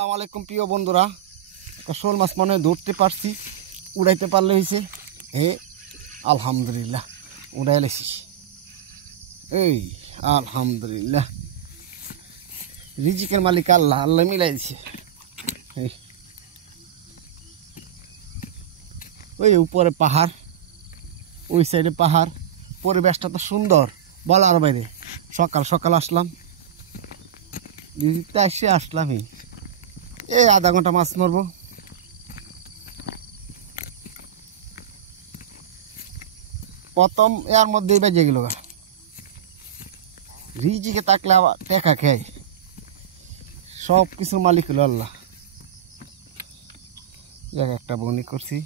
আসসালামু আলাইকুম প্রিয় বন্ধুরা, একটা শোল মাছ মনে হয় ধরতে পারছি, উড়াইতে পারলে হয়েছে। আলহামদুলিল্লাহ উড়াই লেছি। আলহামদুলিল্লাহ, রিজিকের মালিক আল্লাহ, আল্লাহ মিলাই দিছে। ওই উপরে পাহাড়, ওই সাইডে পাহাড়, পরিবেশটা তো সুন্দর বলার বাইরে। সকাল সকাল আসলাম, আসলামই এই আধা ঘন্টা মাছ মারবো। প্রথম এর মধ্যেই বেজে গেল। রিজিকে তাকলে আবার টেকা খেয়ে, সব কিছুর মালিক হলো আল্লাহ। একটা বনি করছি,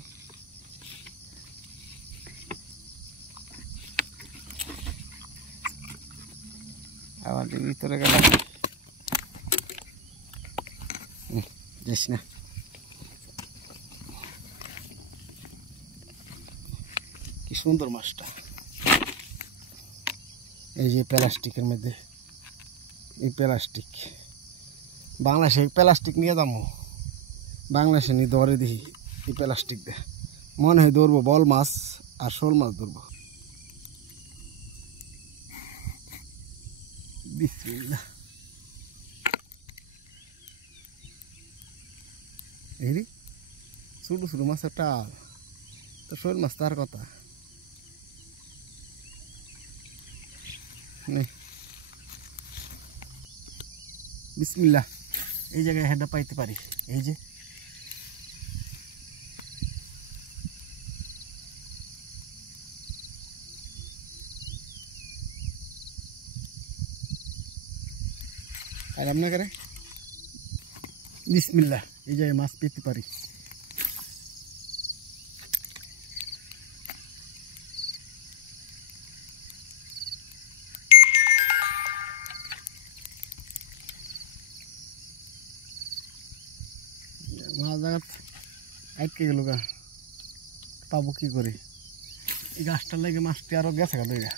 আবার ভিতরে গেল যাস না। কি সুন্দর মাছটা, এই যে প্লাস্টিকের মধ্যে, এই প্লাস্টিক বাংলাদেশে প্লাস্টিক নিয়ে যাবো, বাংলাদেশে নিয়ে ধরে দেখি এই প্লাস্টিক দিয়ে মনে হয় ধরবো বল মাছ আর শোল মাছ ধরবো। বিসমিল্লাহ। এই ছোট ছোট মাছের টাল, তো শোল মাছ তার কথা নেই। বিসমিল্লাহ, এই জায়গায় হেডা পাইতে পারি। এই যে আর আপনাকে বিসমিল্লাহ, এই জায়গায় মাছ পেতে পারি। মাছ জায়গা আটকে গেল গা, পাবো কি করে? এই গাছটার লাগে মাছটি আরো গেছে গা।